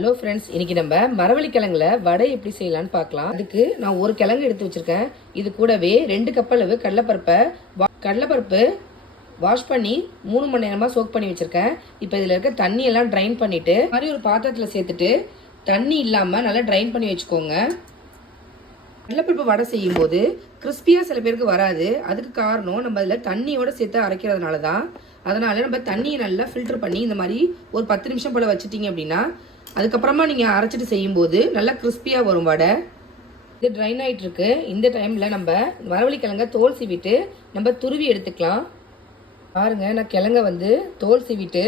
Hello friends, இன்னைக்கு நம்ம மரவள்ளி கிழங்குல வடை எப்படி செய்யலாம்னு பார்க்கலாம். அதுக்கு நான் ஒரு கிழங்கு எடுத்து வச்சிருக்கேன். இது கூடவே 2 கப் அளவு கடலைப்பருப்பு வாஷ் பண்ணி 3 மணி நேரமா சோக் பண்ணி வச்சிருக்கேன். இப்போ இதில் இருக்க தண்ணி எல்லாம் ட்ரைன் பண்ணிட்டு மாதிரி ஒரு பாத்திரத்தில் சேர்த்துட்டு தண்ணி இல்லாமல் நல்லா ட்ரைன் பண்ணி வச்சுக்கோங்க. கடலைப்பருப்பு வடை செய்யும் போது கிறிஸ்பியாக சில பேருக்கு வராது. அதுக்கு காரணம் நம்ம அதில் தண்ணியோட சேர்த்து அரைக்கிறதுனால தான். அதனால நம்ம தண்ணியை நல்லா ஃபில்டர் பண்ணி இந்த மாதிரி ஒரு 10 நிமிஷம் போல் வச்சுட்டிங்க அப்படின்னா அதுக்கப்புறமா நீங்கள் அரைச்சிட்டு செய்யும்போது நல்லா கிறிஸ்பியாக வரும் வடை. இது ட்ரைன் ஆகிட்டு இருக்கு. இந்த டைமில் நம்ம மரவள்ளி கிழங்க தோல் சீவிட்டு நம்ம துருவி எடுத்துக்கலாம். பாருங்கள், நான் கிழங்க தோல் சீவிட்டு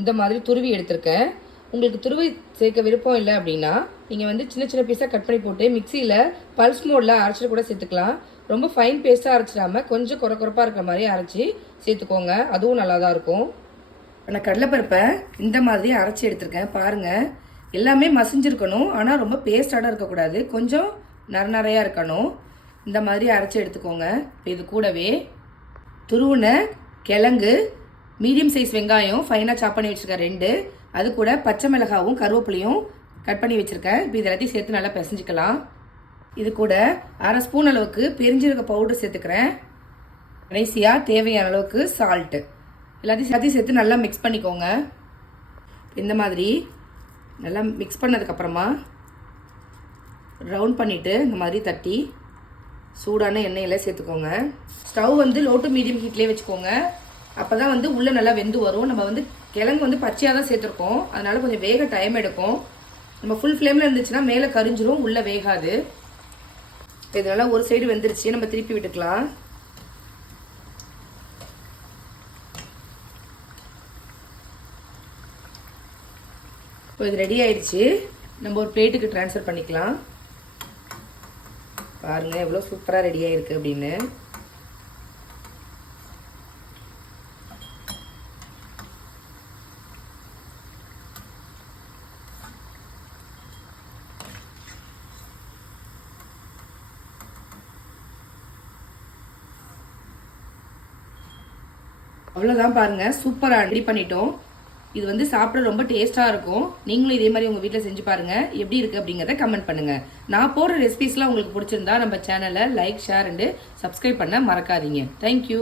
இந்த மாதிரி துருவி எடுத்திருக்கேன். உங்களுக்கு துருவி சேர்க்க விருப்பம் இல்லை அப்படின்னா நீங்கள் சின்ன சின்ன பீஸாக கட் பண்ணி போட்டு மிக்சியில் பல்ஸ் மோடில் அரைச்சிட்டு கூட சேர்த்துக்கலாம். ரொம்ப ஃபைன் பேஸ்ட்டாக அரைச்சிடாமல் கொஞ்சம் குறப்பாக இருக்கிற மாதிரி அரைச்சி சேர்த்துக்கோங்க. அதுவும் நல்லா தான் இருக்கும். நான் கடலைப்பருப்பை இந்த மாதிரி அரைச்சி எடுத்திருக்கேன். பாருங்கள், எல்லாமே மசிஞ்சிருக்கணும், ஆனால் ரொம்ப பேஸ்டாக இருக்கக்கூடாது. கொஞ்சம் நரையாக இருக்கணும். இந்த மாதிரி அரைச்சி எடுத்துக்கோங்க. இது கூடவே துருவின கிழங்கு, மீடியம் சைஸ் வெங்காயம் ஃபைனாக சாப் பண்ணி வச்சுருக்கேன் 2. அது கூட பச்சை மிளகாவும் கருவேப்பிலையும் கட் பண்ணி வச்சுருக்கேன். இப்போ இது எல்லாத்தையும் சேர்த்து நல்லா பிசைஞ்சிக்கலாம். இது கூட 1/2 ஸ்பூன் அளவுக்கு பெருஞ்சீரக பவுடர் சேர்த்துக்கிறேன். கடைசியாக தேவையான அளவுக்கு சால்ட்டு எல்லாத்தையும் சேர்த்து நல்லா மிக்ஸ் பண்ணிக்கோங்க. இந்த மாதிரி நல்லா மிக்ஸ் பண்ணதுக்கப்புறமா ரவுண்ட் பண்ணிவிட்டு இந்த மாதிரி தட்டி சூடான எண்ணெயில் சேர்த்துக்கோங்க. ஸ்டவ் லோ டு மீடியம் ஹீட்லேயே வச்சுக்கோங்க. அப்போ தான் உள்ளே நல்லா வெந்து வரும். நம்ம கிழங்கு பச்சையாக தான் சேர்த்துருக்கோம், அதனால் கொஞ்சம் வேக டைம் எடுக்கும். நம்ம ஃபுல் ஃப்ளேமில் இருந்துச்சுன்னா மேலே கரிஞ்சிரும், உள்ளே வேகாது. இதனால் ஒரு சைடு வெந்துருச்சு, நம்ம திருப்பி விட்டுக்கலாம். இப்போ இது ரெடி ஆயிடுச்சு. நம்ம ஒரு பிளேட்டுக்கு ட்ரான்ஸ்ஃபர் பண்ணிக்கலாம். பாருங்கள் எவ்வளோ சூப்பராக ரெடி ஆகிருக்கு அப்படின்னு. அவ்வளோதான், பாருங்கள் சூப்பராக ரெடி பண்ணிட்டோம். இது சாப்பிட ரொம்ப டேஸ்ட்டாக இருக்கும். நீங்களும் இதே மாதிரி உங்கள் வீட்டில் செஞ்சு பாருங்கள். எப்படி இருக்குது அப்படிங்கிறத கமெண்ட் பண்ணுங்கள். நான் போடுற ரெசிபிஸ்லாம் உங்களுக்கு பிடிச்சிருந்தா நம்ம சேனலை லைக், ஷேர் அண்டு சப்ஸ்கிரைப் பண்ண மறக்காதீங்க. தேங்க்யூ.